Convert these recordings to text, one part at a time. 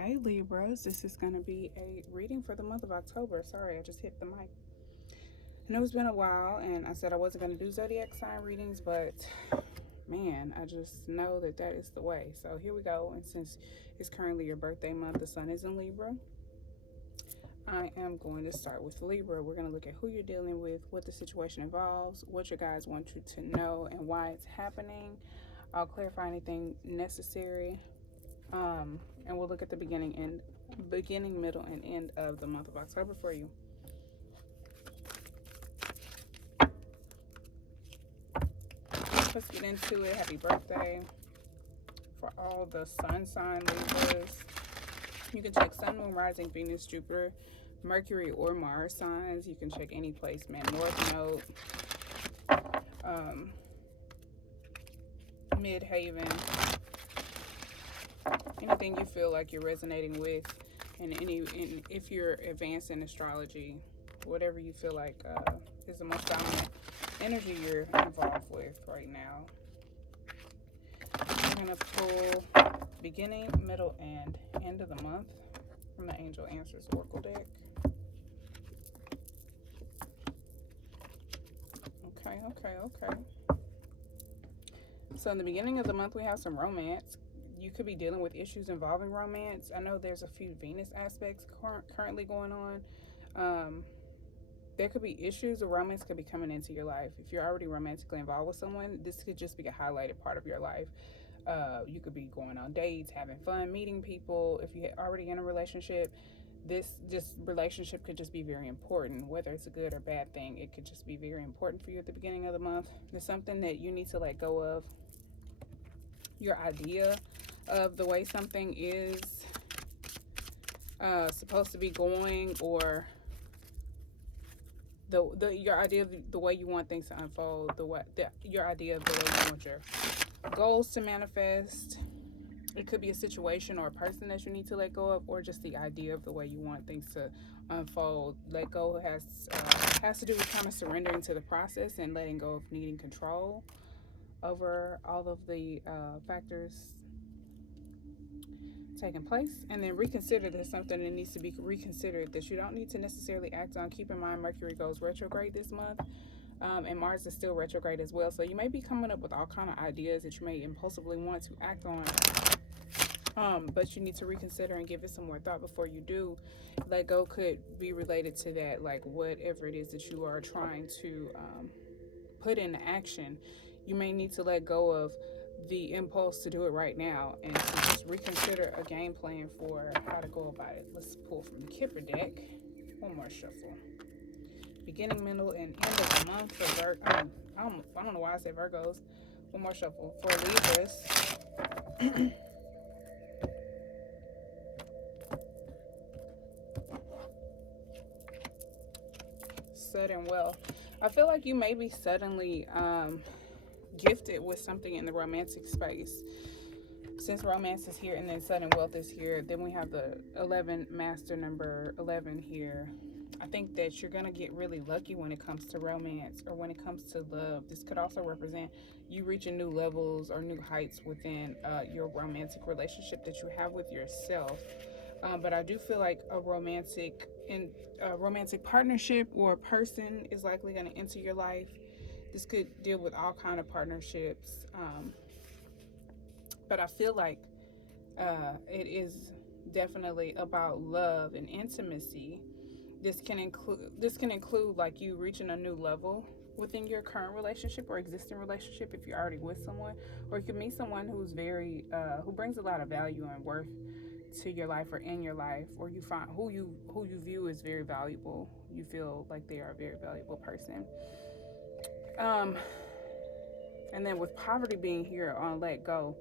Hey Libras, this is going to be a reading for the month of October. Sorry, I just hit the mic. I know it's been a while, and I said I wasn't going to do zodiac sign readings, but man, I just know that that is the way. So here we go. And since it's currently your birthday month, the sun is in Libra. I am going to start with Libra. We're going to look at who you're dealing with, what the situation involves, what your guides want you to know, and why it's happening. I'll clarify anything necessary. And we'll look at the beginning, middle, and end of the month of October for you. Let's get into it. Happy birthday for all the sun sign Libras. You can check Sun, Moon, Rising, Venus, Jupiter, Mercury, or Mars signs. You can check any placement, North Node, Midhaven, anything you feel like you're resonating with, and if you're advanced in astrology, whatever you feel like is the most dominant energy you're involved with right now. We're going to pull beginning, middle, and end of the month from the Angel Answers Oracle deck. Okay. So in the beginning of the month, we have some romance. You could be dealing with issues involving romance. I know there's a few Venus aspects currently going on. There could be issues or romance could be coming into your life. If you're already romantically involved with someone, this could just be a highlighted part of your life. You could be going on dates, having fun, meeting people. If you're already in a relationship, this relationship could just be very important. Whether it's a good or bad thing, it could just be very important for you at the beginning of the month. There's something that you need to let go of. Your idea of the way something is supposed to be going, or your idea of the way you want things to unfold, your idea of the way you want your goals to manifest. It could be a situation or a person that you need to let go of, or just the idea of the way you want things to unfold. Let go has to do with kind of surrendering to the process and letting go of needing control over all of the factors taking place. And then reconsider there's something that needs to be reconsidered that you don't need to necessarily act on. Keep in mind Mercury goes retrograde this month, and Mars is still retrograde as well, so you may be coming up with all kind of ideas that you may impulsively want to act on, but you need to reconsider and give it some more thought before you do. Let go could be related to that, like whatever it is that you are trying to put into action. You may need to let go of the impulse to do it right now and to just reconsider a game plan for how to go about it. Let's pull from the Kipper deck. One more shuffle. Beginning, middle, and end of the month for I don't know why I said Virgos. One more shuffle for Libras. Sudden wealth. I feel like you may be suddenly gifted with something in the romantic space. Since romance is here and then sudden wealth is here, then we have the 11 master number 11 here. I think that you're going to get really lucky when it comes to romance or when it comes to love. This could also represent you reaching new levels or new heights within your romantic relationship that you have with yourself. But I do feel like a romantic partnership or a person is likely going to enter your life. This could deal with all kind of partnerships. But I feel like it is definitely about love and intimacy. This can include like you reaching a new level within your current relationship or existing relationship if you're already with someone, or you can meet someone who's very who brings a lot of value and worth to your life or in your life, or you find who you view as very valuable. You feel like they are a very valuable person. And then with poverty being here on let go,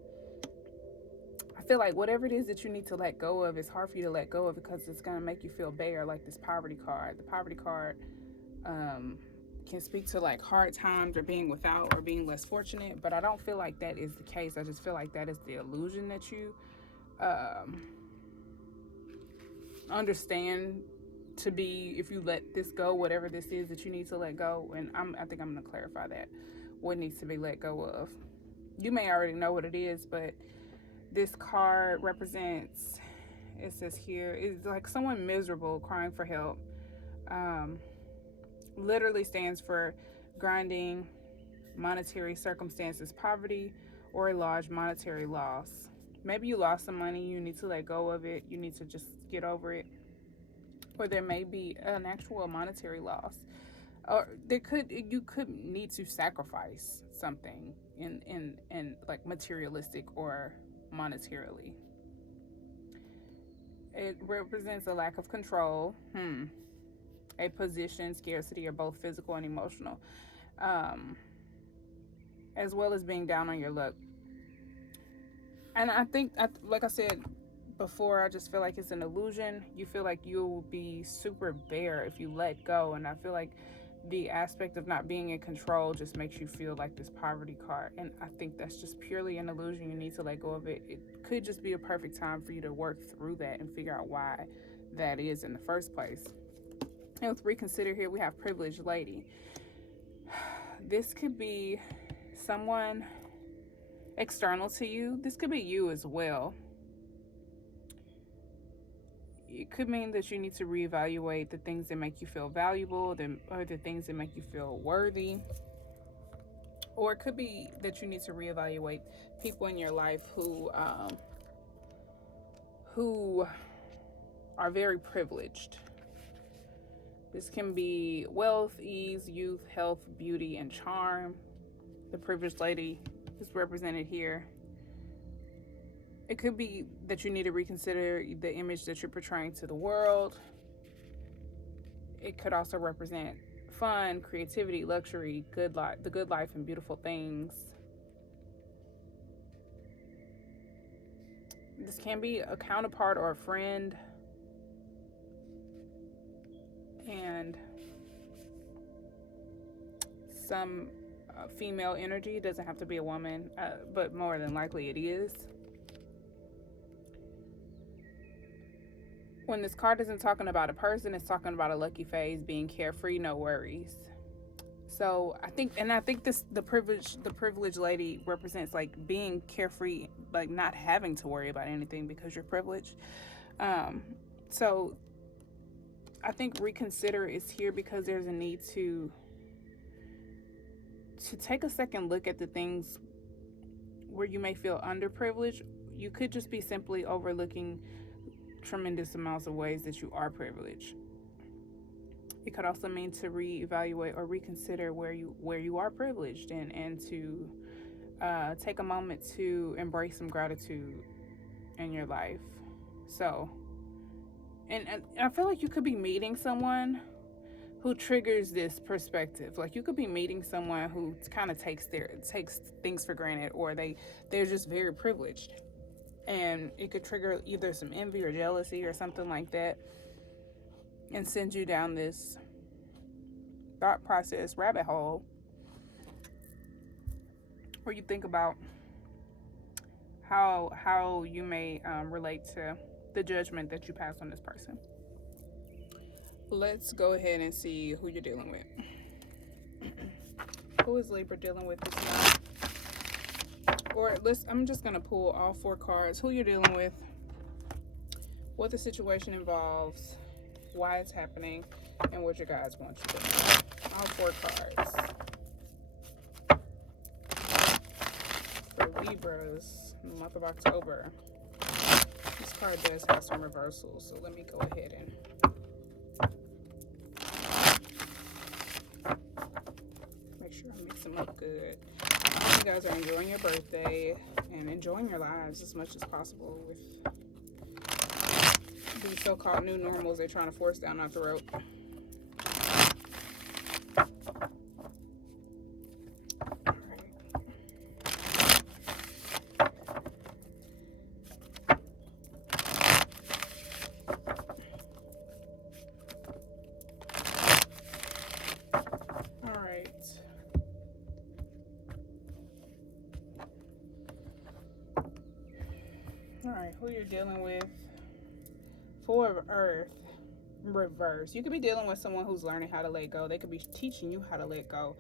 I feel like whatever it is that you need to let go of, it's hard for you to let go of because it's going to make you feel bare, like this poverty card. The poverty card can speak to like hard times or being without or being less fortunate, but I don't feel like that is the case. I just feel like that is the illusion that you understand to be if you let this go, whatever this is that you need to let go. And I think I'm going to clarify that, what needs to be let go of. You may already know what it is, but this card represents it says here, is like someone miserable crying for help. Literally stands for grinding, monetary circumstances, poverty, or a large monetary loss. Maybe you lost some money, you need to let go of it, you need to just get over it. Or there may be an actual monetary loss. Or you could need to sacrifice something in like materialistic or monetarily. It represents a lack of control, a position, scarcity, or both physical and emotional, as well as being down on your luck. And I think, like I said before, I just feel like it's an illusion. You feel like you'll be super bare if you let go, and I feel like the aspect of not being in control just makes you feel like this poverty card, and I think that's just purely an illusion. You need to let go of it. It could just be a perfect time for you to work through that and figure out why that is in the first place. And with reconsider here, we have privileged lady. This could be someone external to you. This could be you as well. It could mean that you need to reevaluate the things that make you feel valuable, or the things that make you feel worthy. Or it could be that you need to reevaluate people in your life who are very privileged. This can be wealth, ease, youth, health, beauty, and charm. The privileged lady is represented here. It could be that you need to reconsider the image that you're portraying to the world. It could also represent fun, creativity, luxury, the good life, and beautiful things. This can be a counterpart or a friend. And some female energy. It doesn't have to be a woman, but more than likely it is. When this card isn't talking about a person, it's talking about a lucky phase, being carefree, no worries. So I think the privileged lady represents like being carefree, like not having to worry about anything because you're privileged. So I think reconsider is here because there's a need to take a second look at the things where you may feel underprivileged. You could just be simply overlooking tremendous amounts of ways that you are privileged. It could also mean to reevaluate or reconsider where you are privileged, and to take a moment to embrace some gratitude in your life. So, and I feel like you could be meeting someone who triggers this perspective. Like you could be meeting someone who kind of takes things for granted, or they're just very privileged. And it could trigger either some envy or jealousy or something like that, and send you down this thought process rabbit hole where you think about how you may relate to the judgment that you pass on this person. Let's go ahead and see who you're dealing with. Who is Libra dealing with this month? Or I'm just going to pull all 4 cards. Who you're dealing with, what the situation involves, why it's happening, and what your guides want you to know. All 4 cards. For Libras, in the month of October. This card does have some reversals, so let me go ahead and make sure I mix them up good. I hope you guys are enjoying your birthday and enjoying your lives as much as possible with these so-called new normals they're trying to force down our throat. Alright, who you're dealing with. 4 of Earth, reverse. You could be dealing with someone who's learning how to let go. They could be teaching you how to let go.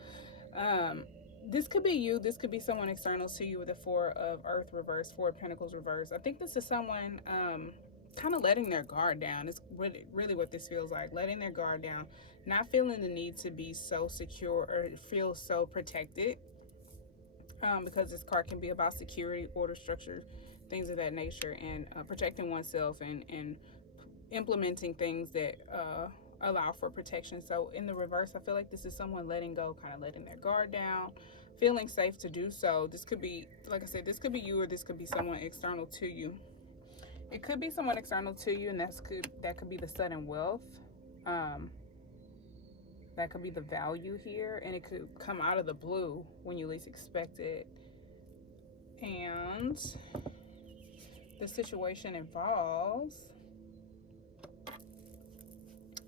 This could be you. This could be someone external to you with the 4 of Earth reverse, 4 of Pentacles reverse. I think this is someone kind of letting their guard down. It's really what this feels like, letting their guard down, not feeling the need to be so secure or feel so protected, because this card can be about security, order, structure, things of that nature, and protecting oneself and implementing things that allow for protection. So in the reverse, I feel like this is someone letting go, kind of letting their guard down, feeling safe to do so. This could be, like I said, this could be you, or this could be someone external to you. It could be someone external to you, and that could be the sudden wealth. That could be the value here, and it could come out of the blue when you least expect it. And the situation involves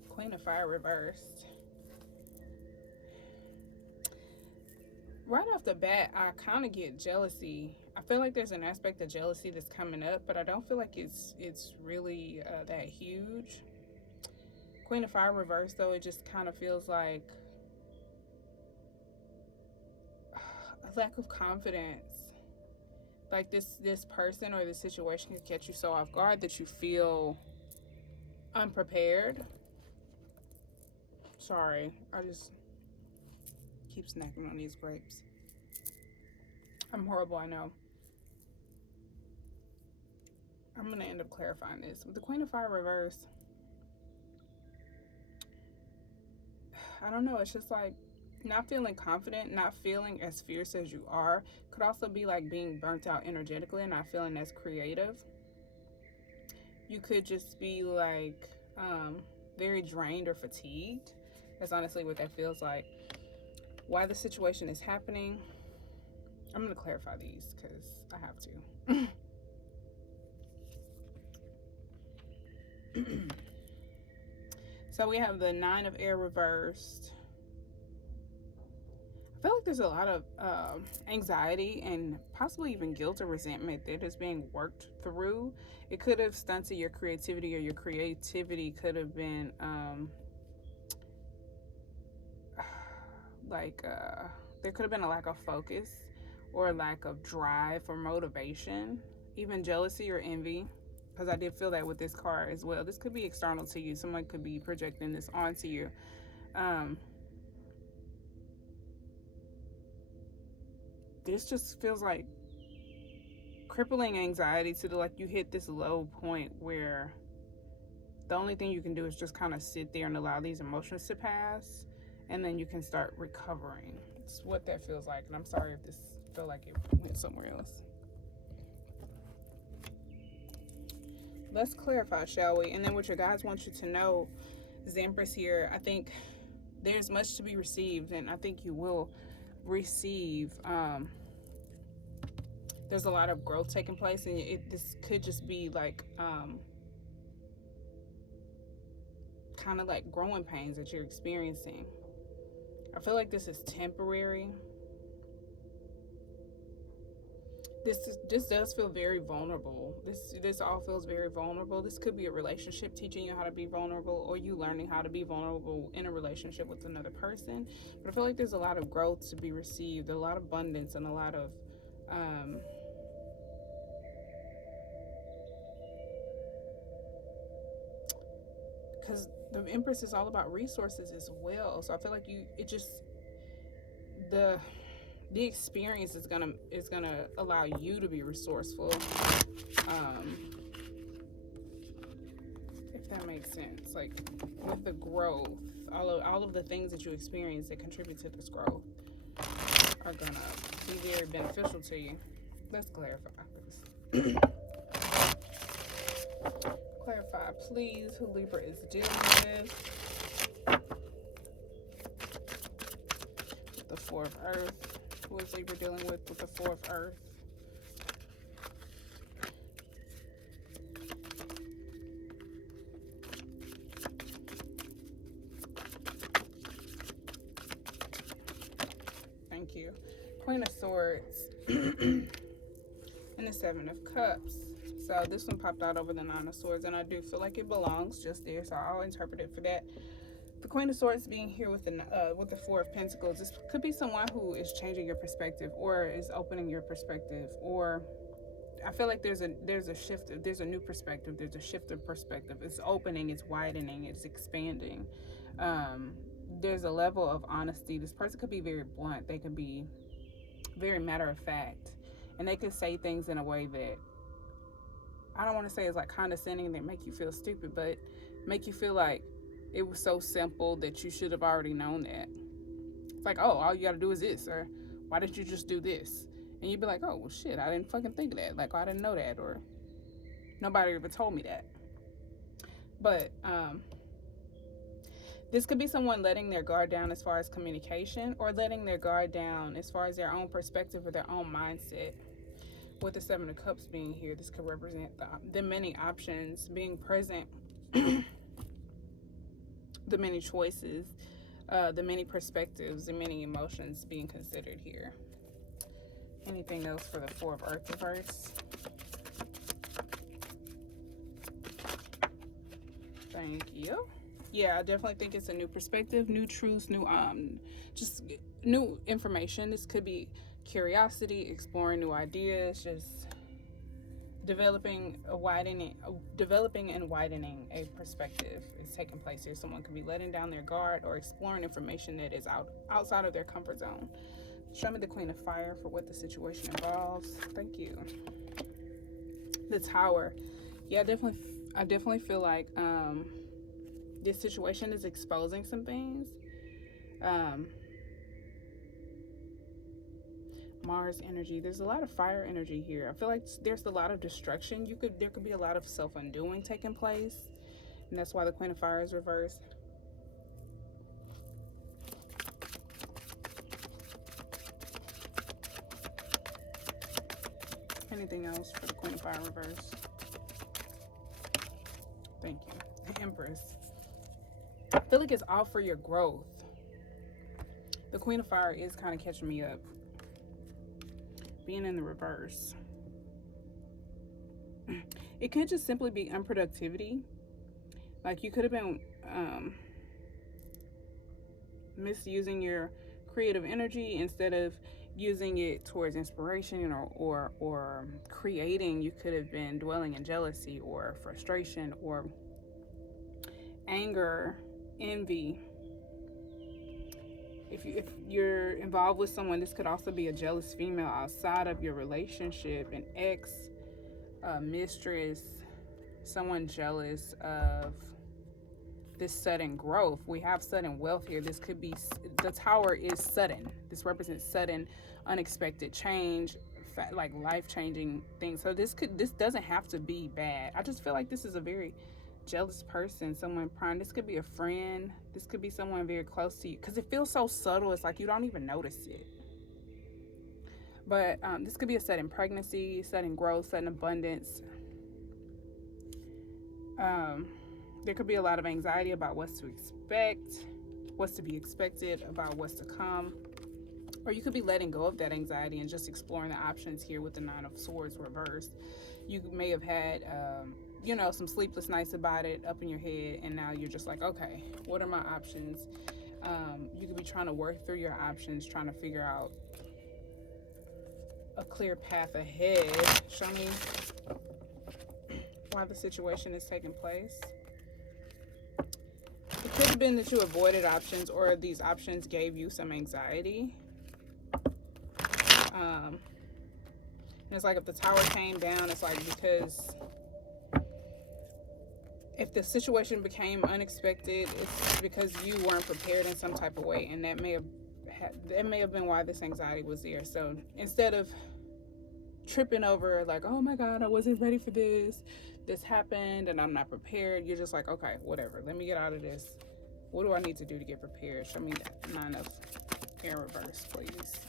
Queen of Fire reversed. Right off the bat, I kind of get jealousy. I feel like there's an aspect of jealousy that's coming up, but I don't feel like it's really that huge. Queen of Fire reversed, though, it just kind of feels like a lack of confidence. Like this person or this situation can catch you so off guard that you feel unprepared. Sorry, I just keep snacking on these grapes. I'm horrible, I know. I'm going to end up clarifying this. With the Queen of Fire reverse, I don't know, it's just like not feeling confident, not feeling as fierce as you are. Could also be like being burnt out energetically and not feeling as creative. You could just be like very drained or fatigued. That's honestly what that feels like. Why the situation is happening, I'm going to clarify these because I have to. So we have the Nine of Air reversed. I feel like there's a lot of anxiety and possibly even guilt or resentment that is being worked through. It could have stunted your creativity, or your creativity could have been there could have been a lack of focus or a lack of drive or motivation, even jealousy or envy, because I did feel that with this card as well. This could be external to you. Someone could be projecting this onto you. This just feels like crippling anxiety to like you hit this low point where the only thing you can do is just kind of sit there and allow these emotions to pass, and then you can start recovering. It's what that feels like, and I'm sorry if this felt like it went somewhere else. Let's clarify, shall we? And then what your guides want you to know is the Empress here. I think there's much to be received, and I think you will receive. There's a lot of growth taking place, and this could just be like kind of like growing pains that you're experiencing. I feel like this is temporary. This does feel very vulnerable. This all feels very vulnerable. This could be a relationship teaching you how to be vulnerable, or you learning how to be vulnerable in a relationship with another person. But I feel like there's a lot of growth to be received, a lot of abundance, and a lot of because the Empress is all about resources as well. So I feel like the experience is gonna allow you to be resourceful, if that makes sense. Like with the growth, all of the things that you experience that contribute to this growth are gonna be very beneficial to you. Let's clarify this. Clarify, please, who Libra is dealing with the Four of Earth. Who is Libra dealing with the Four of Earth? Thank you. Queen of Swords and the Seven of Cups. So this one popped out over the Nine of Swords, and I do feel like it belongs just there, so I'll interpret it for that. The Queen of Swords being here with the Four of Pentacles, this could be someone who is changing your perspective, or is opening your perspective, or I feel like there's a shift, there's a new perspective, there's a shift of perspective. It's opening, it's widening, it's expanding. There's a level of honesty. This person could be very blunt, they could be very matter of fact, and they could say things in a way that, I don't want to say it's like condescending, that make you feel stupid, but make you feel like it was so simple that you should have already known that. It's like, oh, all you gotta do is this, or why did you just do this? And you'd be like, oh, well, shit, I didn't fucking think of that. Like, oh, I didn't know that, or nobody ever told me that. But this could be someone letting their guard down as far as communication, or letting their guard down as far as their own perspective or their own mindset. With the Seven of Cups being here, this could represent the many options being present, the many choices, the many perspectives, the many emotions being considered here. Anything else for the Four of Earth reverse? Thank you. Yeah, I definitely think it's a new perspective, new truths, new just new information. This could be curiosity, exploring new ideas, just developing and widening a perspective is taking place here. Someone could be letting down their guard or exploring information that is outside of their comfort zone. Show me the Queen of Fire for what the situation involves. Thank you. The Tower. Yeah, I definitely feel like this situation is exposing some things. Mars energy. There's a lot of fire energy here. I feel like there's a lot of destruction. There could be a lot of self-undoing taking place, and that's why the Queen of Fire is reversed. Anything else for the Queen of Fire reverse? Thank you. The Empress. I feel like it's all for your growth. The Queen of Fire is kind of catching me up. Being in the reverse. It could just simply be unproductivity. Like you could have been misusing your creative energy instead of using it towards inspiration or creating. You could have been dwelling in jealousy or frustration or anger, envy. If you're involved with someone, this could also be a jealous female outside of your relationship, an ex, a mistress, someone jealous of this sudden growth. We have sudden wealth here. This could be, the Tower is sudden. This represents sudden, unexpected change, like life-changing things. So this doesn't have to be bad. I just feel like this is a very jealous person, someone prime. This could be a friend. This could be someone very close to you, because it feels so subtle. It's like you don't even notice it. But this could be a sudden pregnancy, sudden growth, sudden abundance. There could be a lot of anxiety about what's to expect, what's to be expected, about what's to come. Or you could be letting go of that anxiety and just exploring the options here with the Nine of Swords reversed. You may have had some sleepless nights about it up in your head, and now you're just like, okay, what are my options? You could be trying to work through your options, trying to figure out a clear path ahead. Show me why the situation is taking place. It could have been that you avoided options, or these options gave you some anxiety. And it's like if the Tower came down, it's like because if the situation became unexpected, it's because you weren't prepared in some type of way, and that may have been why this anxiety was there. So instead of tripping over like, oh my God, I wasn't ready for this happened and I'm not prepared, you're just like, okay, whatever, let me get out of this. What do I need to do to get prepared? Show me that Nine of Air reverse, please.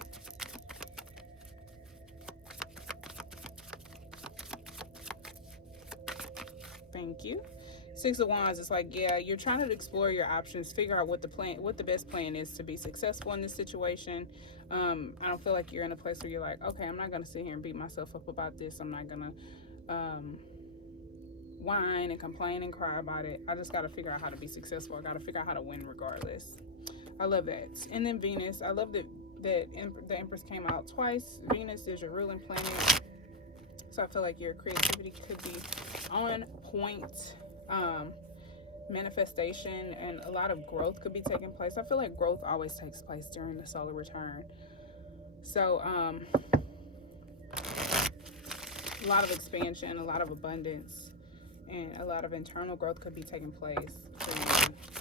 Thank you. Six of Wands, it's like, yeah, you're trying to explore your options, figure out what the best plan is to be successful in this situation. I don't feel like you're in a place where you're like, okay, I'm not going to sit here and beat myself up about this. I'm not going to whine and complain and cry about it. I just got to figure out how to be successful. I got to figure out how to win regardless. I love that. And then Venus, I love that the Empress came out twice. Venus is your ruling planet. So I feel like your creativity could be on point. Manifestation and a lot of growth could be taking place. I feel like growth always takes place during the solar return. So a lot of expansion, a lot of abundance, and a lot of internal growth could be taking place.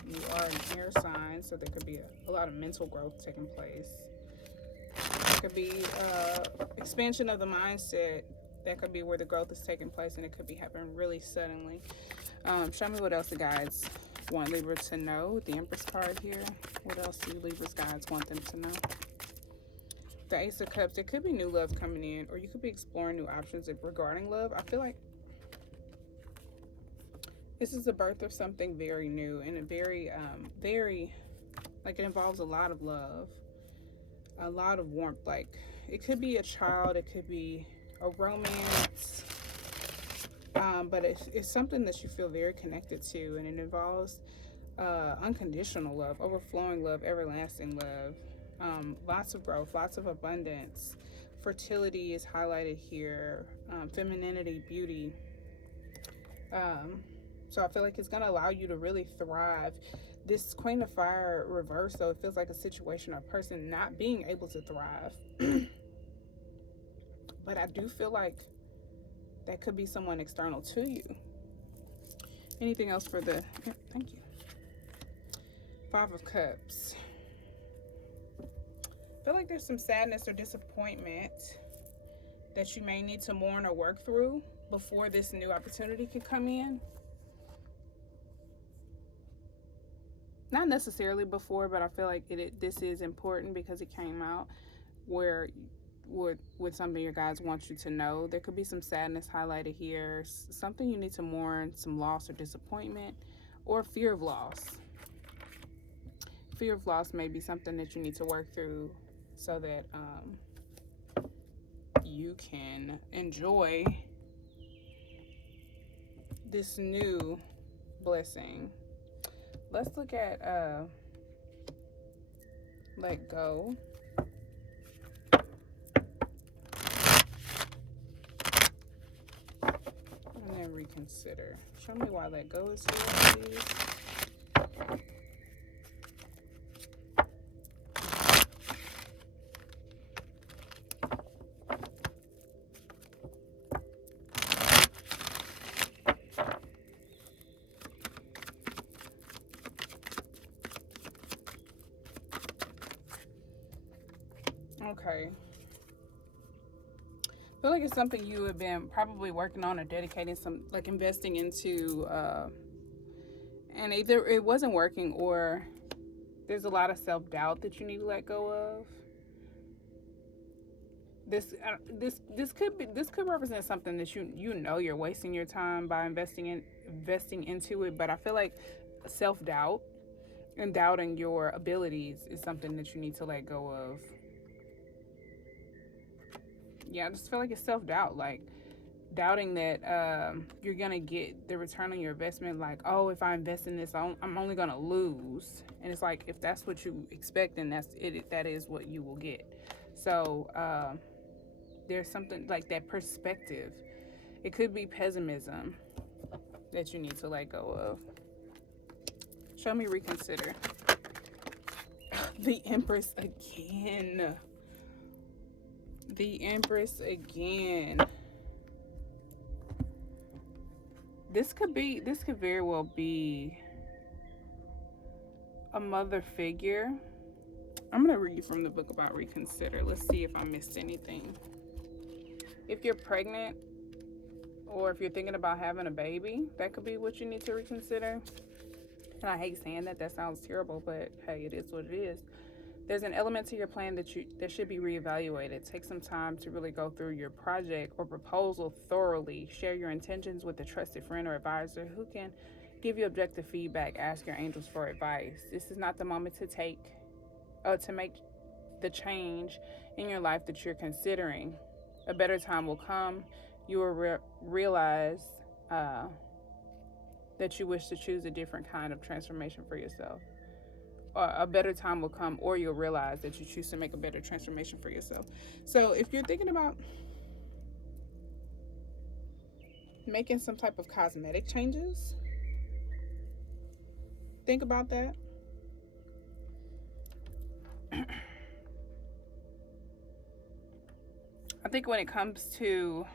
You are an air sign, so there could be a lot of mental growth taking place. It could be expansion of the mindset. That could be where the growth is taking place, and it could be happening really suddenly. Show me what else the guides want Libra to know with the Empress card here. What else do Libra's guides want them to know? The Ace of Cups. There could be new love coming in, or you could be exploring new options regarding love. I feel like this is the birth of something very new and a very, like it involves a lot of love, a lot of warmth. Like it could be a child, it could be a romance, but it's something that you feel very connected to, and it involves unconditional love, overflowing love, everlasting love, lots of growth, lots of abundance. Fertility is highlighted here, femininity, beauty. So I feel like it's going to allow you to really thrive. This Queen of Fire reverse, though, it feels like a situation or a person not being able to thrive. But I do feel like that could be someone external to you. Anything else for the... Thank you. Five of Cups. I feel like there's some sadness or disappointment that you may need to mourn or work through before this new opportunity can come in. Not necessarily before, but I feel like this is important because it came out where with something your guides want you to know. There could be some sadness highlighted here, something you need to mourn, some loss or disappointment, or fear of loss. Fear of loss may be something that you need to work through so that you can enjoy this new blessing. Let's look at let go. And then reconsider. Show me why let go is here, please. Okay. I feel like it's something you have been probably working on or dedicating some, like investing into, and either it wasn't working or there's a lot of self-doubt that you need to let go of. This could represent something that you know you're wasting your time by investing into it, but I feel like self-doubt and doubting your abilities is something that you need to let go of. Yeah, I just feel like it's self-doubt, like doubting that you're gonna get the return on your investment. Like, oh, if I invest in this, I'm only gonna lose. And it's like, if that's what you expect, then that is what you will get. So there's something like that perspective. It could be pessimism that you need to let go of. Show me reconsider. The Empress again. The Empress again. This could very well be a mother figure. I'm going to read from the book about reconsider. Let's see if I missed anything. If you're pregnant or if you're thinking about having a baby, that could be what you need to reconsider. And I hate saying that. That sounds terrible, but hey, it is what it is. There's an element to your plan that should be reevaluated. Take some time to really go through your project or proposal thoroughly. Share your intentions with a trusted friend or advisor who can give you objective feedback. Ask your angels for advice. This is not the moment to make the change in your life that you're considering. A better time will come. You will realize that you wish to choose a different kind of transformation for yourself. A better time will come, or you'll realize that you choose to make a better transformation for yourself. So if you're thinking about making some type of cosmetic changes. Think about that. I think when it comes to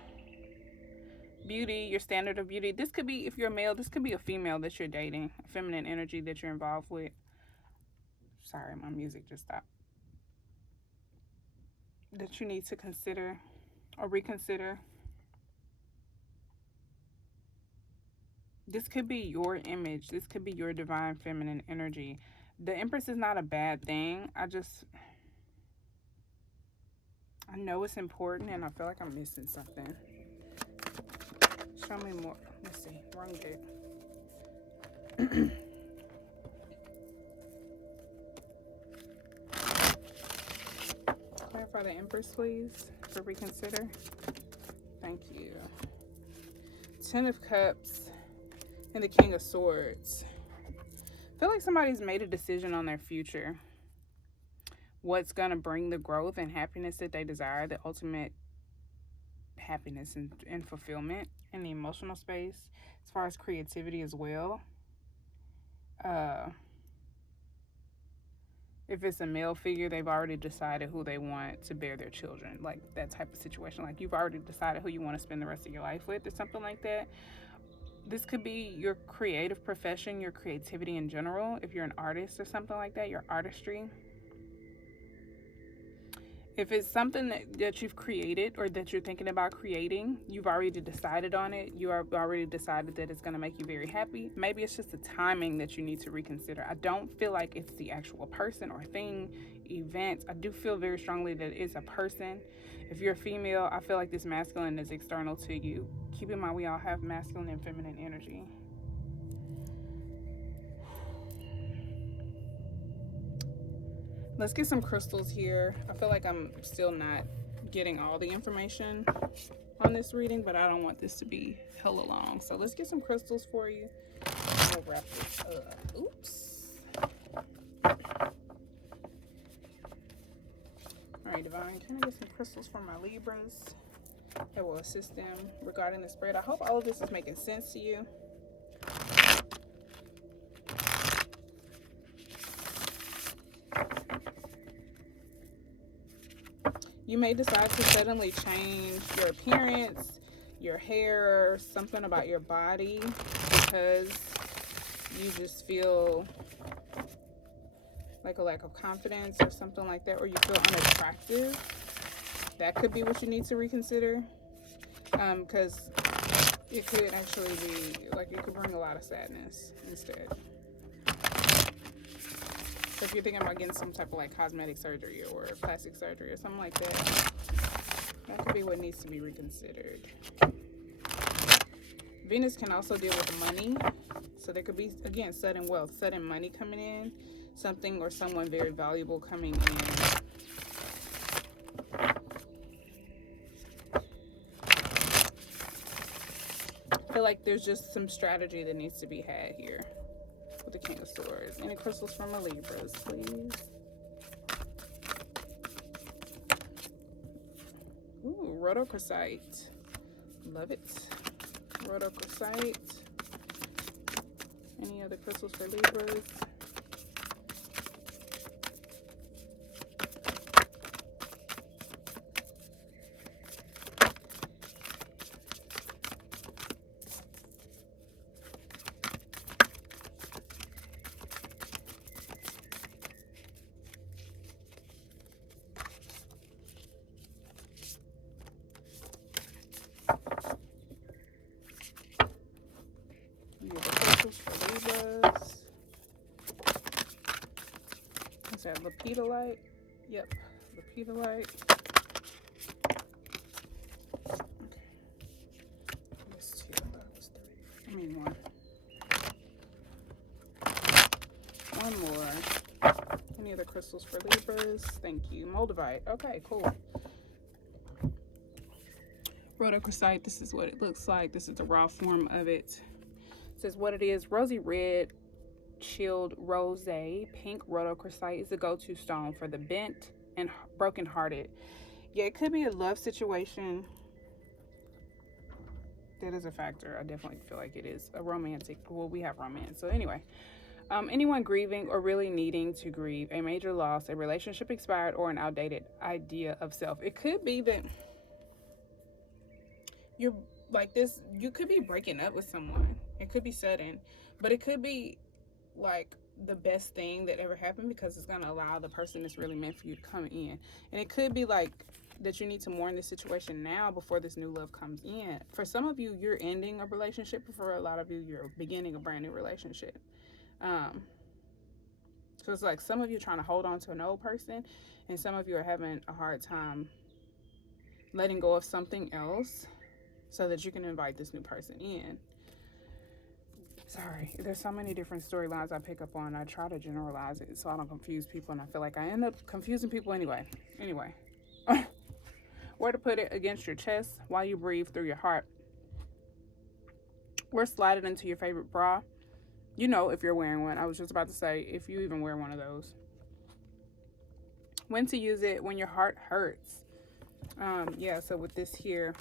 beauty, your standard of beauty, this could be, if you're a male, this could be a female that you're dating, a feminine energy that you're involved with. Sorry, my music just stopped. That you need to consider or reconsider. This could be your image. This could be your divine feminine energy. The Empress is not a bad thing. I know it's important, and I feel like I'm missing something. Show me more. Let's see. Wrong deck. Clarify the Empress, please, for reconsider. Thank you. 10 of Cups and the King of Swords. I feel like somebody's made a decision on their future. What's going to bring the growth and happiness that they desire, the ultimate happiness and fulfillment in the emotional space, as far as creativity as well. If it's a male figure, they've already decided who they want to bear their children, like that type of situation. Like you've already decided who you want to spend the rest of your life with or something like that. This could be your creative profession, your creativity in general. If you're an artist or something like that, your artistry. If it's something that you've created or that you're thinking about creating, you've already decided on it. You have already decided that it's going to make you very happy. Maybe it's just the timing that you need to reconsider. I don't feel like it's the actual person or thing, event. I do feel very strongly that it's a person. If you're a female, I feel like this masculine is external to you. Keep in mind, we all have masculine and feminine energy. Let's get some crystals here. I feel like I'm still not getting all the information on this reading, but I don't want this to be hella long. So let's get some crystals for you. We'll wrap this up. Oops. All right, Divine, can I get some crystals for my Libras that will assist them regarding the spread? I hope all of this is making sense to you. You may decide to suddenly change your appearance, your hair, something about your body because you just feel like a lack of confidence or something like that, or you feel unattractive. That could be what you need to reconsider, because it could actually be like it could bring a lot of sadness instead. So if you're thinking about getting some type of like cosmetic surgery or plastic surgery or something like that, that could be what needs to be reconsidered. Venus can also deal with money. So there could be, again, sudden wealth, sudden money coming in, something or someone very valuable coming in. I feel like there's just some strategy that needs to be had here. With the King of Swords. Any crystals from my Libras, please? Ooh, rhodochrosite. Love it. Rhodochrosite. Any other crystals for Libras? Is that lepidolite? Yep, lepidolite. Okay. That's two. I thought it was three. I mean one. One more. Any other crystals for Libras? Thank you. Moldavite. Okay, cool. Rhodochrosite. This is what it looks like. This is the raw form of it. It says what it is. Rosy red, chilled rose, pink rhodochrosite is the go-to stone for the bent and broken-hearted. Yeah, it could be a love situation. That is a factor. I definitely feel like it is a romantic. Well, we have romance. So anyway, anyone grieving or really needing to grieve a major loss, a relationship expired, or an outdated idea of self. It could be that you're like this. You could be breaking up with someone. It could be sudden, but it could be like the best thing that ever happened, because it's going to allow the person that's really meant for you to come in. And it could be like that you need to mourn this situation now before this new love comes in. For some of you, you're ending a relationship, but for a lot of you, you're beginning a brand new relationship. So it's like some of you trying to hold on to an old person, and some of you are having a hard time letting go of something else so that you can invite this new person in. Sorry, there's so many different storylines I pick up on. I try to generalize it so I don't confuse people, and I feel like I end up confusing people anyway. Where to put it against your chest while you breathe through your heart. Or slide it into your favorite bra. You know, if you're wearing one. I was just about to say, if you even wear one of those. When to use it when your heart hurts. So with this here,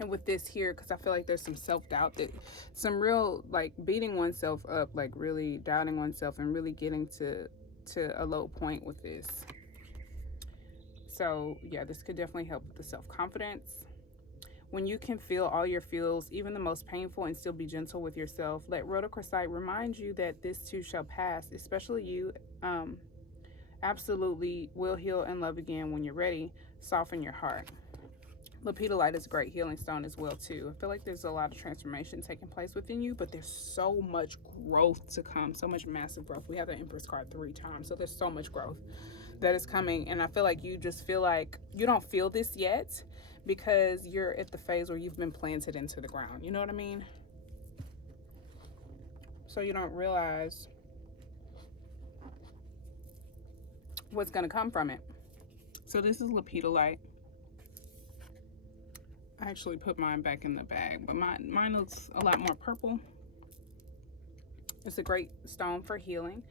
and with this here, because I feel like there's some self-doubt, that some real, like, beating oneself up, like really doubting oneself and really getting to a low point with this. So yeah, this could definitely help with the self-confidence. When you can feel all your feels, even the most painful, and still be gentle with yourself, let rhodochrosite remind you that this too shall pass, especially you absolutely will heal and love again when you're ready. Soften your heart. Lepidolite is a great healing stone as well too. I feel like there's a lot of transformation taking place within you, but there's so much growth to come, so much massive growth. We have the Empress card 3 times, so there's so much growth that is coming. And I feel like you just feel like you don't feel this yet because you're at the phase where you've been planted into the ground. You know what I mean? So you don't realize what's going to come from it. So this is lepidolite. I actually put mine back in the bag, but mine looks a lot more purple. It's a great stone for healing.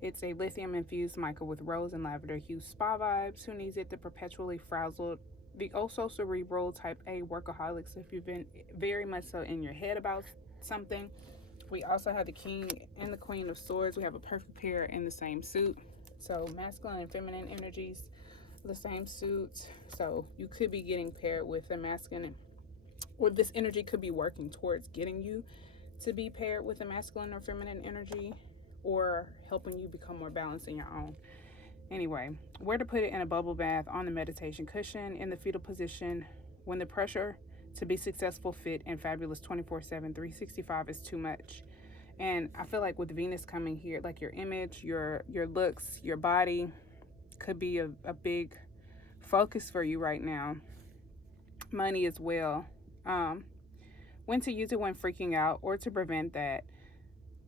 It's a lithium infused mica with rose and lavender hue spa vibes. Who needs it? The perpetually frazzled, the also cerebral type A workaholics, if you've been very much so in your head about something. We also have the King and the Queen of Swords. We have a perfect pair in the same suit. So masculine and feminine energies, the same suit. So you could be getting paired with a masculine, or this energy could be working towards getting you to be paired with a masculine or feminine energy, or helping you become more balanced in your own. Anyway, where to put it in a bubble bath, on the meditation cushion, in the fetal position, when the pressure to be successful, fit, and fabulous 24/7, 365 is too much. And I feel like with Venus coming here, like your image, your looks, your body could be a big focus for you right now. Money as well. When to use it when freaking out, or to prevent that.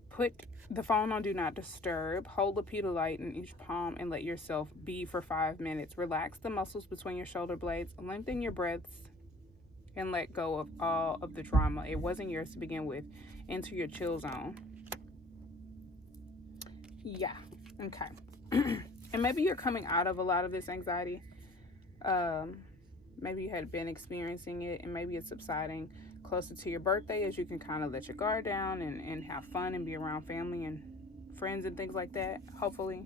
Put the phone on do not disturb. Hold the lepidolite in each palm and let yourself be for 5 minutes. Relax the muscles between your shoulder blades. Lengthen your breaths and let go of all of the drama. It wasn't yours to begin with. Enter your chill zone. Yeah. Okay. And maybe you're coming out of a lot of this anxiety. Maybe you had been experiencing it, and maybe it's subsiding closer to your birthday, as you can kind of let your guard down and have fun and be around family and friends and things like that, hopefully.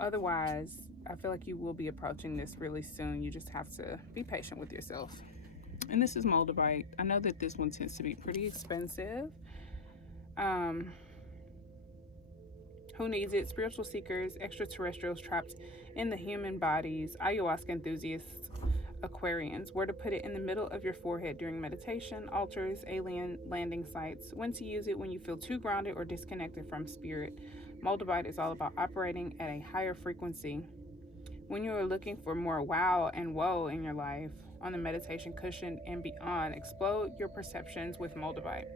Otherwise, I feel like you will be approaching this really soon. You just have to be patient with yourself. And this is moldavite. I know that this one tends to be pretty expensive. Who needs it? Spiritual seekers, extraterrestrials trapped in the human bodies, ayahuasca enthusiasts, Aquarians. Where to put it? In the middle of your forehead during meditation, altars, alien landing sites. When to use it? When you feel too grounded or disconnected from spirit. Moldavite is all about operating at a higher frequency. When you are looking for more wow and woe in your life, on the meditation cushion and beyond, explode your perceptions with moldavite.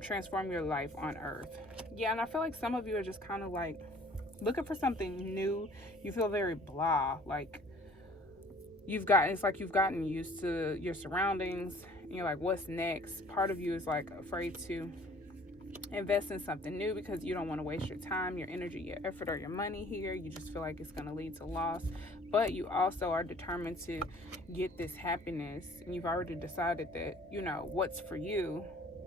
Transform your life on earth. Yeah, and I feel like some of you are just kind of like looking for something new. You feel very blah, like it's like you've gotten used to your surroundings, and you're like, what's next? Part of you is like afraid to invest in something new because you don't want to waste your time, your energy, your effort, or your money here. You just feel like it's going to lead to loss. But you also are determined to get this happiness, and you've already decided that, you know, what's for you.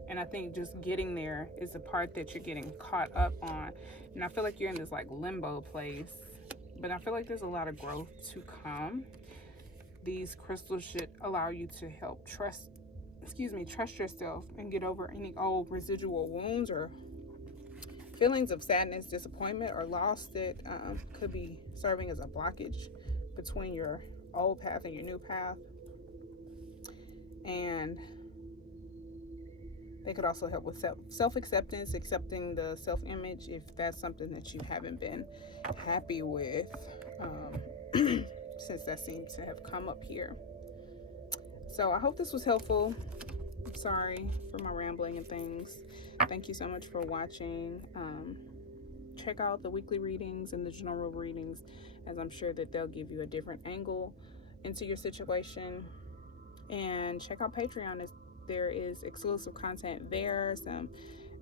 And I think just getting there is the part that you're getting caught up on. And I feel like you're in this like limbo place, but I feel like there's a lot of growth to come. These crystals should allow you to help trust yourself and get over any old residual wounds or feelings of sadness, disappointment, or loss that could be serving as a blockage between your old path and your new path. And they could also help with self-acceptance, accepting the self-image if that's something that you haven't been happy with, since that seems to have come up here. So I hope this was helpful. I'm sorry for my rambling and things. Thank you so much for watching. Check out the weekly readings and the general readings, as I'm sure that they'll give you a different angle into your situation. And check out Patreon. There is exclusive content there, some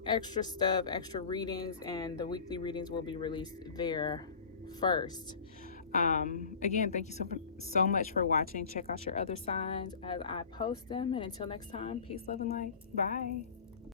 extra stuff, extra readings, and the weekly readings will be released there first. Again, thank you so much for watching. Check out your other signs as I post them, and until next time, peace, love, and light. Bye.